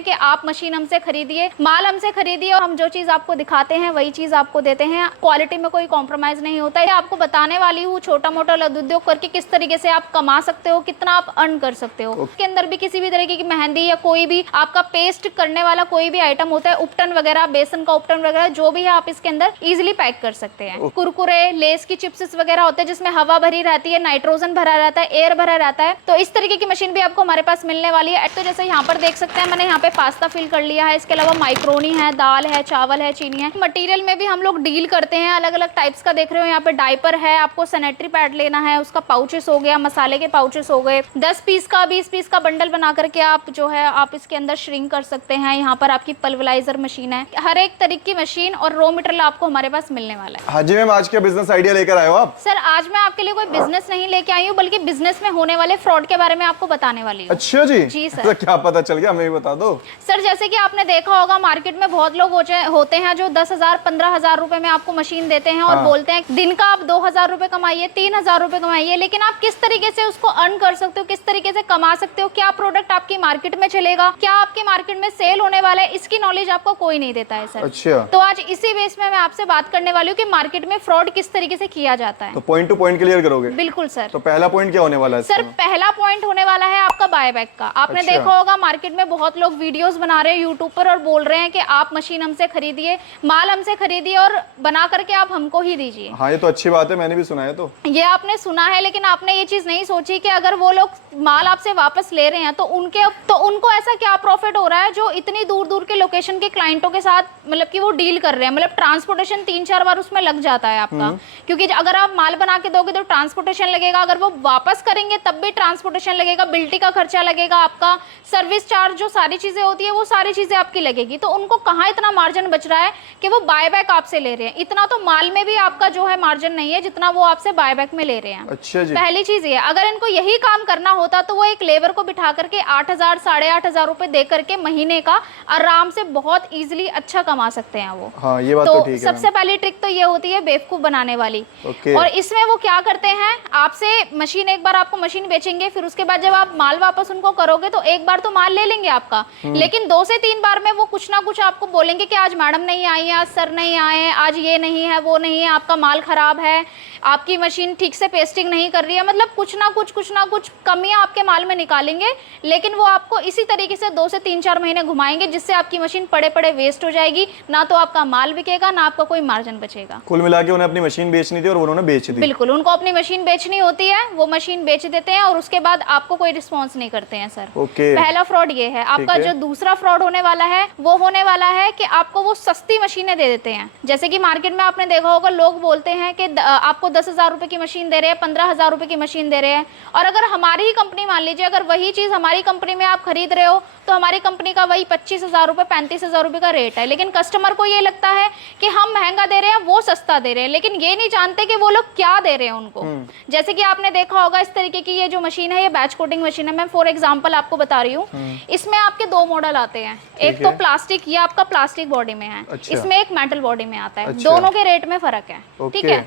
कि आप मशीन हमसे खरीदिए, माल हमसे खरीदिए और हम जो चीज आपको दिखाते हैं वही चीज आपको देते हैं। क्वालिटी में कोई कॉम्प्रोमाइज नहीं होता है। आपको बताने वाली हूँ छोटा मोटा लघु उद्योग करके किस तरीके से आप कमा सकते हो, कितना आप अर्न कर सकते हो। इसके अंदर भी किसी भी तरीके की मेहंदी या कोई भी आपका पेस्ट करने वाला कोई भी आइटम होता है, उपटन वगैरह, बेसन का उपटन वगैरह जो भी है, आप इसके अंदर इजिली पैक कर सकते हैं। कुरकुरे, लेस की चिप्स वगैरह होते हैं जिसमें हवा भरी रहती है, नाइट्रोजन भरा रहता है, एयर भरा रहता है, तो इस तरीके की मशीन भी आपको हमारे पास मिलने वाली है। तो जैसे यहाँ पर देख सकते हैं, मैंने यहाँ पे पास्ता फिल कर लिया है। इसके अलावा माइक्रोनी है, दाल है, चावल है, चीनी है। मटेरियल में भी हम लोग डील करते हैं, अलग अलग टाइप्स का देख रहे हो। यहाँ पे डायपर है, आपको सैनिटरी पैड लेना है, उसका पाउचेस हो गया, मसाले के पाउचेस हो गए। 10 पीस का 20 पीस का बंडल बना करके आप जो है आप इसके अंदर श्रिंक कर सकते हैं। यहाँ पर आपकी पल्वराइजर मशीन है। हर एक तरीके की मशीन और रॉ मटेरियल आपको हमारे पास मिलने वाला है। हाँ जी मैम, आज क्या बिजनेस आइडिया लेकर आए हो आप? सर आज मैं आपके लिए कोई बिजनेस नहीं लेके आई हूँ, बल्कि बिजनेस में होने वाले फ्रॉड के बारे में आपको बताने वाली हूँ। अच्छा जी। जी सर। तो क्या पता चल गया, हमें भी बता दो। सर जैसे कि आपने देखा होगा, मार्केट में बहुत लोग होते हैं जो 10,000 15,000 रुपए में आपको मशीन देते हैं और बोलते हैं दिन का आप 2,000 रुपए कमाइए, 3,000 रुपए कमाइए। लेकिन आप किस तरीके से उसको अर्न कर सकते हो, किस तरीके से कमा सकते हो, क्या प्रोडक्ट आपकी मार्केट में चलेगा, क्या आपके मार्केट में सेल होने वाला है, इसकी नॉलेज आपको कोई नहीं देता है सर। अच्छा। तो आज इसी बेस में मैं आपसे बात करने वाली हूँ कि मार्केट में फ्रॉड किस तरीके से किया जाता है। तो पॉइंट टू पॉइंट क्लियर करोगे? बिल्कुल सर। तो पहला पॉइंट क्या होने वाला है सर? पहला पॉइंट होने वाला है आपका बायबैक का। आपने देखा होगा मार्केट में बहुत लोग वीडियोस बना रहे हैं यूट्यूब पर और बोल रहे हैं कि आप मशीन हमसे खरीदिए, माल हमसे खरीदिए और बना करके आप हमको ही दीजिए। हाँ ये तो अच्छी बात है, मैंने भी सुना है। तो ये आपने सुना है, लेकिन आपने ये चीज नहीं सोची कि अगर वो लोग माल आपसे वापस ले रहे हैं तो उनको ऐसा क्या प्रॉफिट हो रहा है जो इतनी दूर दूर के लोकेशन के क्लाइंटों के साथ मतलब कि वो डील कर रहे हैं। मतलब ट्रांसपोर्टेशन 3-4 बार उसमें लग जाता है आपका, क्योंकि अगर आप माल बना के दोगे तो ट्रांसपोर्टेशन लगेगा, अगर वो वापस करेंगे तब भी ट्रांसपोर्टेशन लगेगा, बिल्टी का खर्चा लगेगा, आपका सर्विस चार्ज, जो सारी चीजें होती है वो सारी चीजें आपकी लगेगी। तो उनको कहाँ इतना मार्जिन बच रहा है कि वो बायबैक आपसे ले रहे हैं। इतना तो माल में भी आपका जो है मार्जिन नहीं है जितना वो आपसे बायबैक में ले रहे हैं। अच्छा जी। पहली चीज ये, अगर इनको यही काम करना होता तो वो एक लेबर को बिठा करके 8,000 8,500 रुपए दे करके महीने का आराम से बहुत इजीली अच्छा कमा सकते हैं वो। हाँ ये बात तो ठीक है। सबसे पहली ट्रिक तो ये होती है बेवकूफ बनाने वाली। और इसमें वो क्या करते हैं, आपसे मशीन, एक बार आपको मशीन बेचेंगे, फिर उसके बाद जब आप माल वापस उनको करोगे तो एक बार तो माल ले लेंगे आपका, लेकिन 2 से 3 बार में वो कुछ ना कुछ आपको बोलेंगे कि आज मैडम नहीं आई है, आज सर नहीं आए, आज ये नहीं है, वो नहीं है, आपका माल खराब है, आपकी मशीन ठीक से पेस्टिंग नहीं कर रही है। मतलब कुछ ना कुछ कमियां आपके माल में निकालेंगे, लेकिन वो आपको इसी तरीके से 2 से 3-4 महीने घुमाएंगे, जिससे आपकी मशीन पड़े पड़े वेस्ट हो जाएगी। ना तो आपका माल बिकेगा, ना आपका कोई मार्जिन बचेगा। कुल मिला के उन्हें अपनी मशीन बेचनी थी और उन्होंने बेच दी। बिल्कुल, उनको अपनी मशीन बेचनी होती है, वो मशीन बेच देते हैं और उसके बाद आपको कोई रिस्पॉन्स नहीं करते हैं सर। पहला फ्रॉड ये है। आपका जो दूसरा फ्रॉड होने वाला है वो होने वाला है कि आपको वो सस्ती मशीनें दे देते हैं। जैसे कि मार्केट में आपने देखा होगा, लोग बोलते हैं कि आपको 10,000 रुपए की मशीन दे रहे हैं, 15,000 रुपए की मशीन दे रहे हैं, और अगर हमारी ही कंपनी, मान लीजिए अगर वही चीज हमारी कंपनी में आप खरीद रहे हो तो हमारी कंपनी का वही 25,000 रुपए 35,000 रुपए का रेट है, लेकिन कस्टमर को ये लगता है कि हम महंगा दे रहे हैं, वो सस्ता दे रहे हैं, लेकिन ये नहीं जानते कि वो लोग क्या दे रहे हैं उनको। जैसे कि आपने देखा होगा इस तरीके की ये जो मशीन है, ये बैच कोटिंग मशीन है। मैं फॉर एग्जांपल आपको बता रही हूँ, इसमें आपके 2 मॉडल आते हैं। एक तो प्लास्टिक, ये आपका प्लास्टिक बॉडी में है। इसमें एक मेटल बॉडी में आता है। दोनों के रेट में फर्क है, ठीक है।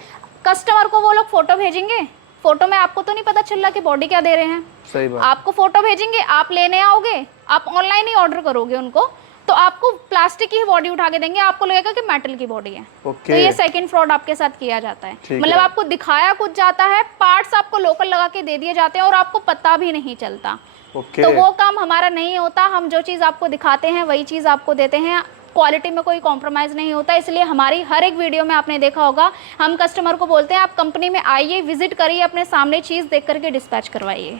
कस्टमर को वो लोग फोटो भेजेंगे, फोटो में आपको तो नहीं पता चल रहा कि बॉडी क्या दे रहे हैं। सही बात। आपको फोटो भेजेंगे, आप लेने आओगे, आप ऑनलाइन ही ऑर्डर करोगे उनको, तो आपको प्लास्टिक की बॉडी उठा के देंगे, आपको लगेगा कि मेटल की बॉडी है। तो ये सेकंड फ्रॉड आपके साथ किया जाता है। मतलब आपको दिखाया कुछ जाता है, पार्ट्स आपको लोकल लगा के दे दिए जाते हैं और आपको पता भी नहीं चलता। तो वो काम हमारा नहीं होता। हम जो चीज़ आपको दिखाते हैं वही चीज़ आपको देते हैं। क्वालिटी में कोई कॉम्प्रोमाइज़ नहीं होता, इसलिए हमारी हर एक वीडियो में आपने देखा होगा, हम कस्टमर को बोलते हैं आप कंपनी में आइए, विजिट करिए, अपने सामने चीज़ देख करके डिस्पैच करवाइए।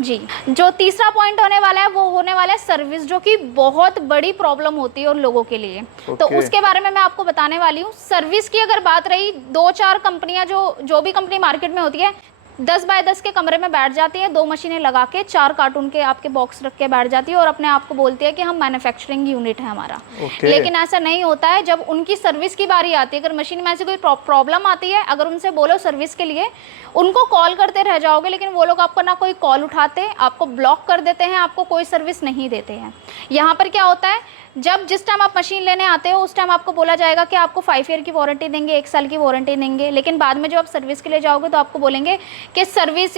जी। जो तीसरा पॉइंट होने वाला है वो होने वाला है सर्विस, जो कि बहुत बड़ी प्रॉब्लम होती है उन लोगों के लिए। तो उसके बारे में मैं आपको बताने वाली हूँ। सर्विस की अगर बात रही, 2-4 कंपनियाँ जो भी कंपनी मार्केट में होती है, 10 बाय 10 के कमरे में बैठ जाती है, 2 मशीनें लगा के 4 कार्टून के आपके बॉक्स रख के बैठ जाती है और अपने आप को बोलती है कि हम मैन्युफैक्चरिंग यूनिट है हमारा। लेकिन ऐसा नहीं होता है। जब उनकी सर्विस की बारी आती है, अगर मशीन में ऐसी कोई प्रॉब्लम आती है, अगर उनसे बोलो सर्विस के लिए, उनको कॉल करते रह जाओगे, लेकिन वो लोग आपको ना कोई कॉल उठाते, आपको ब्लॉक कर देते हैं, आपको कोई सर्विस नहीं देते हैं। यहाँ पर क्या होता है, जिस टाइम आप मशीन लेने आते हो उस टाइम आपको बोला जाएगा कि आपको 5 ईयर की वारंटी देंगे, 1 साल की वारंटी देंगे, लेकिन बाद में जब आप सर्विस के लिए जाओगे तो आपको बोलेंगे कि सर्विस,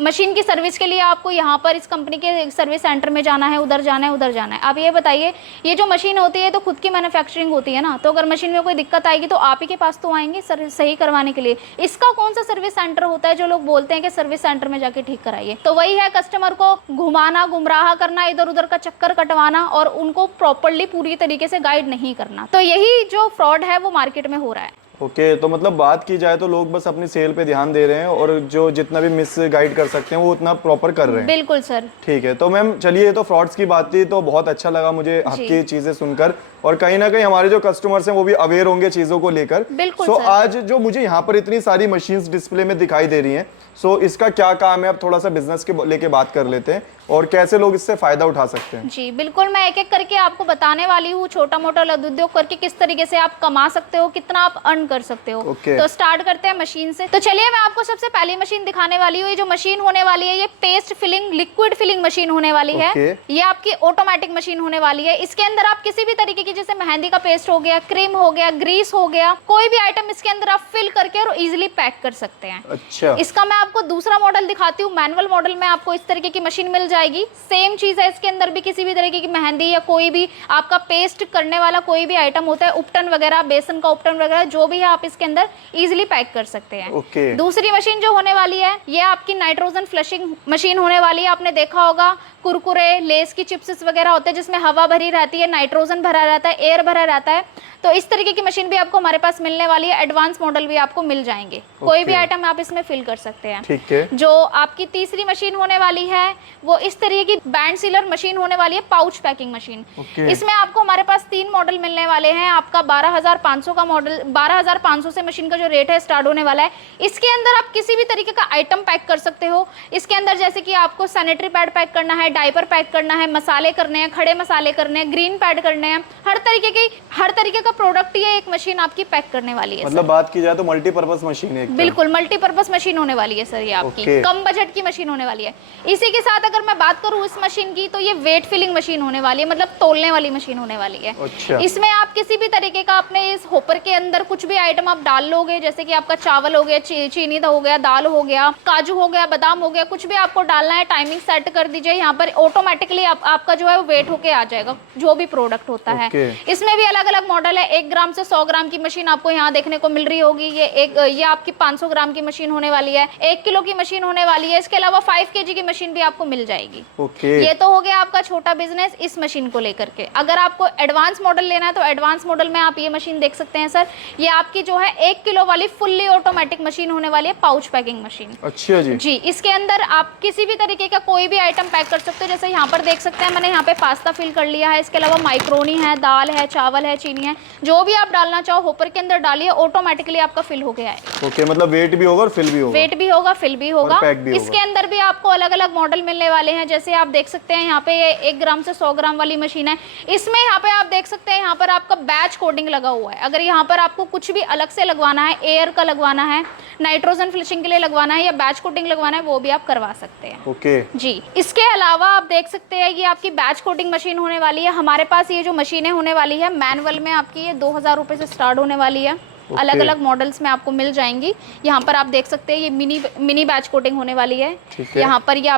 मशीन की सर्विस के लिए आपको यहाँ पर इस कंपनी के सर्विस सेंटर में जाना है, उधर जाना है, उधर जाना है। आप ये बताइए, ये जो मशीन होती है तो खुद की मैन्युफैक्चरिंग होती है ना, तो अगर मशीन में कोई दिक्कत आएगी तो आप ही के पास तो आएंगे सर्विस सही करवाने के लिए। इसका कौन सा सर्विस सेंटर होता है जो लोग बोलते हैं कि सर्विस सेंटर में जाके ठीक कराइए? तो वही है, कस्टमर को घुमाना, गुमराह करना, इधर उधर का चक्कर कटवाना और उनको प्रॉपर्ली पूरी तरीके से गाइड नहीं करना। तो यही जो फ्रॉड है वो मार्केट में हो रहा है। ओके, तो मतलब बात की जाए तो लोग बस अपनी सेल पे ध्यान दे रहे हैं और जो जितना भी मिस गाइड कर सकते हैं वो उतना प्रॉपर कर रहे हैं। बिल्कुल सर। ठीक है, तो मैम चलिए, ये तो फ्रॉड्स की बात थी, तो बहुत अच्छा लगा मुझे आपकी चीजें सुनकर, और कहीं ना कहीं हमारे जो कस्टमर्स हैं वो भी अवेयर होंगे चीजों को लेकर। बिल्कुल सो सर। आज जो मुझे यहाँ पर इतनी सारी मशीन्स डिस्प्ले में दिखाई दे रही हैं, सो इसका क्या काम है? अब थोड़ा सा बिजनेस के लेके बात कर लेते हैं और कैसे लोग इससे फायदा उठा सकते हैं। जी बिल्कुल, मैं एक एक करके आपको बताने वाली हूँ, छोटा मोटा लघु उद्योग करके किस तरीके से आप कमा सकते हो, कितना आप अर्न कर सकते हो। तो स्टार्ट करते हैं मशीन से। तो चलिए, मैं आपको सबसे पहली मशीन दिखाने वाली हूँ। ये जो मशीन होने वाली है, ये paste filling, liquid filling machine होने वाली है। ये आपकी ऑटोमेटिक मशीन होने वाली है। इसके अंदर आप किसी भी तरीके की, जैसे मेहंदी का पेस्ट हो गया, क्रीम हो गया, ग्रीस हो गया, कोई भी आइटम इसके अंदर आप फिल करके और इजिली पैक कर सकते हैं। अच्छा। इसका मैं आपको दूसरा मॉडल दिखाती हूँ। मैनुअल मॉडल में आपको इस तरीके की मशीन मिल जाएगी। सेम चीज है, इसके अंदर भी किसी भी तरीके की मेहंदी या कोई भी आपका पेस्ट करने वाला कोई भी आइटम होता है, उपटन वगैरह, बेसन का उपटन वगैरह जो भी है, आप इसके अंदर इजिली पैक कर सकते हैं। दूसरी मशीन जो होने वाली है, ये आपकी नाइट्रोजन फ्लशिंग मशीन होने वाली है। आपने देखा होगा कुरकुरे, लेस की चिप्स वगैरह होते हैं जिसमें हवा भरी रहती है, नाइट्रोजन भरा रहता है, एयर भरा रहता है। तो इस तरीके की मशीन भी आपको हमारे पास मिलने वाली है। एडवांस मॉडल भी आपको मिल जाएंगे। कोई भी आइटम आप इसमें फिल कर सकते हैं। ठीक है। जो आपकी तीसरी मशीन होने वाली है, वो इस तरीके की बैंड सीलर मशीन होने वाली है, पाउच पैकिंग मशीन। इसमें आपको हमारे पास 3 मॉडल मिलने वाले हैं। आपका 12,500 का मॉडल, 12,500 से मशीन का जो रेट है स्टार्ट होने वाला है। इसके अंदर आप किसी भी तरीके का आइटम पैक कर सकते हो। इसके अंदर जैसे कि आपको सैनिटरी पैड पैक करना है, डायपर पैक करना है, मसाले करने हैं, खड़े मसाले करने हैं, ग्रीन पैड करने हैं, हर तरीके का प्रोडक्ट ये एक मशीन आपकी पैक करने वाली है। मतलब बात की जाए तो मल्टीपर्पज मशीन है। बिल्कुल मल्टीपर्पज मशीन होने वाली है सर, ये आपकी कम बजट की मशीन होने वाली है। इसी के साथ अगर मैं बात करूं इस मशीन की, तो ये वेट फिलिंग मशीन होने वाली है, मतलब तोलने वाली मशीन होने वाली है। अच्छा। इसमें आप किसी भी तरीके का अपने इस होपर के अंदर कुछ भी आइटम आप डाल लोगे, जैसे कि आपका चावल हो गया, चीनी हो गया, दाल हो गया, काजू हो गया, बादाम हो गया, कुछ भी आपको डालना है, टाइमिंग सेट कर दीजिए। यहाँ पर ऑटोमेटिकली आपका जो है वो वेट होके आ जाएगा, जो भी प्रोडक्ट होता है। इसमें भी अलग अलग मॉडल है। 1 ग्राम से 100 ग्राम की मशीन आपको यहाँ देखने को मिल रही होगी। ये आपकी 500 ग्राम की मशीन होने वाली है, 1 किलो की मशीन होने वाली है। इसके अलावा 5 kg की मशीन भी आपको मिल जाएगी। ये तो हो गया आपका छोटा बिजनेस इस मशीन को लेकर के। अगर आपको एडवांस मॉडल लेना है तो एडवांस मॉडल में आप ये मशीन देख सकते हैं सर। ये आपकी जो है 1 किलो वाली फुल्ली ऑटोमेटिक मशीन होने वाली है, पाउच पैकिंग मशीन। अच्छा जी। जी, इसके अंदर आप किसी भी तरीके का कोई भी आइटम पैक कर सकते हो। जैसे यहाँ पर देख सकते हैं, मैंने यहाँ पे पास्ता फिल कर लिया है। इसके अलावा माइक्रोनी है, दाल है, चावल है, चीनी है, जो भी आप डालना चाहो होपर के अंदर डालिए, ऑटोमेटिकली आपका फिल हो गया है। ओके, मतलब वेट भी होगा और फिल भी होगा। वेट भी होगा, फिल भी होगा, भी इसके अंदर भी आपको अलग अलग मॉडल मिलने वाले हैं। जैसे आप देख सकते हैं यहाँ पे ये 1 ग्राम से 100 ग्राम वाली मशीन है। इसमें यहाँ पे आप देख सकते हैं, यहाँ पर आपका बैच कोडिंग लगा हुआ है। अगर यहाँ पर आपको कुछ भी अलग से लगवाना है, एयर का लगवाना है, नाइट्रोजन फिनिशिंग के लिए लगवाना है या बैच कोडिंग लगवाना है, वो भी आप करवा सकते हैं। ओके जी। इसके अलावा आप देख सकते हैं ये आपकी बैच कोडिंग मशीन होने वाली है। हमारे पास ये जो मशीनें होने वाली है मैनुअल में आपकी, ये 2000 रुपये से स्टार्ट होने वाली है। अलग अलग मॉडल्स में आपको मिल जाएंगी। यहाँ पर आप देख सकते हैं ये मिनी बैच कोटिंग होने वाली है। यहाँ पर ये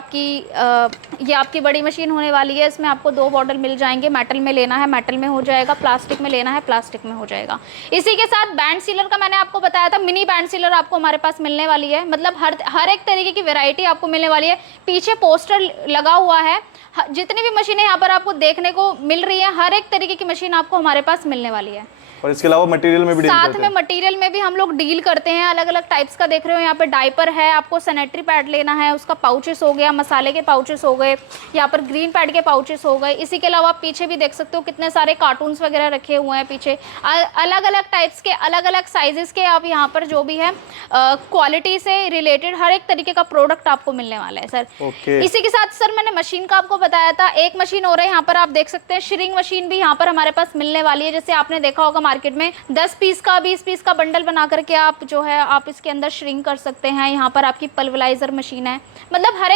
आपकी बड़ी मशीन होने वाली है। इसमें आपको 2 मॉडल मिल जाएंगे। मेटल में लेना है मेटल में हो जाएगा, प्लास्टिक में लेना है प्लास्टिक में हो जाएगा। इसी के साथ बैंड सीलर का मैंने आपको बताया था, मिनी बैंड सीलर आपको हमारे पास मिलने वाली है। मतलब हर एक तरीके की वेराइटी आपको मिलने वाली है। पीछे पोस्टर लगा हुआ है। जितनी भी मशीनें यहाँ पर आपको देखने को मिल रही है, हर एक तरीके की मशीन आपको हमारे पास मिलने वाली है। और इसके अलावा मटेरियल में भी डील करते हैं। साथ में मटेरियल में भी हम लोग डील करते हैं। अलग अलग टाइप्स का देख रहे हो, यहाँ पे डायपर है, आपको सैनिटरी पैड लेना है, उसका पाउचेस हो गया, मसाले के पाउचेस हो गए, यहाँ पर ग्रीन पैड के पाउचेस हो गए। इसी के अलावा आप पीछे भी देख सकते हो कितने सारे कार्टून्स वगैरह रखे हुए हैं पीछे। अलग अलग टाइप्स के, अलग अलग साइजेस के आप यहाँ पर जो भी है क्वालिटी से रिलेटेड हर एक तरीके का प्रोडक्ट आपको मिलने वाला है सर। इसी के साथ सर मैंने मशीन का आपको बताया था, एक मशीन और है यहाँ पर आप देख सकते हैं, श्रिंक मशीन भी यहाँ पर हमारे पास मिलने वाली है। जैसे आपने देखा होगा मार्केट में 10 पीस का 20 पीस का बंडल बना करके आप जो है आप इसके अंदर श्रिंक कर सकते हैं। यहाँ पर आपकी पल्वराइजर मशीन है। मतलब हर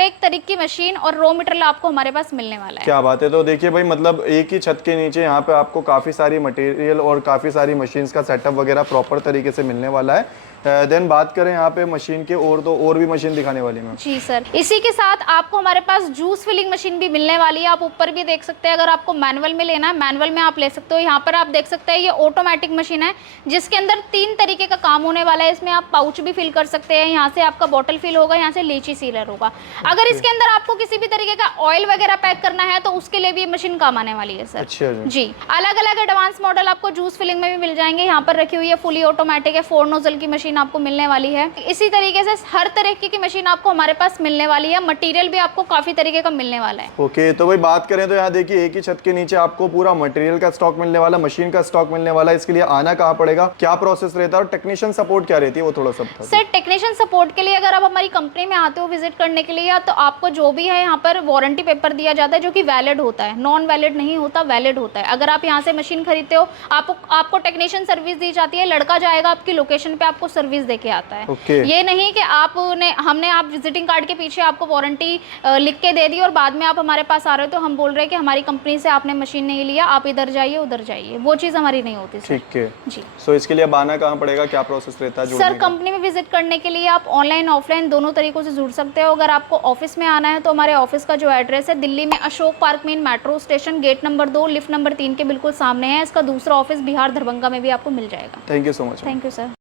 एक तरीके की मशीन और रॉ मटेरियल आपको हमारे पास मिलने वाला है। क्या बात है। तो देखिए भाई, मतलब एक ही छत के नीचे यहाँ पे आपको काफी सारी मटेरियल और काफी सारी मशीन्स का सेटअप वगैरह प्रॉपर तरीके से मिलने वाला है। देन बात करें यहाँ पे मशीन के, और तो और भी मशीन दिखाने वाली है। जी सर, इसी के साथ आपको हमारे पास जूस फिलिंग मशीन भी मिलने वाली है। आप ऊपर भी देख सकते हैं, अगर आपको मैनुअल में लेना है मैनुअल में आप ले सकते हो। यहाँ पर आप देख सकते हैं ये ऑटोमेटिक मशीन है जिसके अंदर 3 तरीके का काम होने वाला है। इसमें आप पाउच भी फिल कर सकते हैं, यहाँ से आपका बॉटल फिल होगा, यहाँ से लीची सीलर होगा। अगर इसके अंदर आपको किसी भी तरीके का ऑयल वगैरह पैक करना है तो उसके लिए भी मशीन काम आने वाली है सर। अच्छा जी, अलग अलग एडवांस मॉडल आपको जूस फिलिंग में भी मिल जाएंगे। यहाँ पर रखी हुई है फुली ऑटोमेटिक है, 4 नोजल की मशीन आपको मिलने वाली है। इसी तरीके से हर तरीके की मशीन आपको हमारे पास मिलने वाली है। मटेरियल भी आपको काफी तरीके का मिलने वाला है। ओके, तो भाई बात करें तो यहाँ देखिए एक ही छत के नीचे आपको पूरा मटेरियल का स्टॉक मिलने वाला, मशीन का स्टॉक मिलने वाला है। इसके लिए आना कहाँ पड़ेगा, क्या प्रोसेस रहता है और टेक्नीशियन सपोर्ट क्या रहती है, वो थोड़ा सा बता दो। सर टेक्नीशियन सपोर्ट के लिए अगर आप हमारी कंपनी में आते हो विजिट करने के लिए, तो आपको जो भी है यहाँ पर वारंटी पेपर दिया जाता है जो कि वैलिड होता है, नॉन वैलिड नहीं होता, वैलिड होता है। अगर आप यहाँ से मशीन खरीदते हो आपको टेक्नीशियन सर्विस दी जाती है, लड़का जाएगा आपकी लोकेशन पे आपको सर्विस दे के आता है। ये नहीं कि हमने आप विजिटिंग कार्ड के पीछे आपको वारंटी लिख के दे दी और बाद में आप हमारे पास आ रहे हो तो हम बोल रहे हैं कि हमारी कंपनी से आपने मशीन नहीं लिया, आप इधर जाइए उधर जाइए, वो चीज़ हमारी नहीं होती। ठीक है जी। सो इसके लिए अब आना कहाँ पड़ेगा, क्या प्रोसेस रहता है? सर कंपनी में विजिट करने के लिए आप ऑनलाइन ऑफलाइन दोनों तरीकों से जुड़ सकते हो। अगर आपको ऑफिस में आना है तो हमारे ऑफिस का जो एड्रेस है दिल्ली में Ashok park main metro station gate number 2 lift number 3 के बिल्कुल सामने है। इसका दूसरा ऑफिस बिहार दरभंगा में भी आपको मिल जाएगा। Thank you so much. Thank you sir.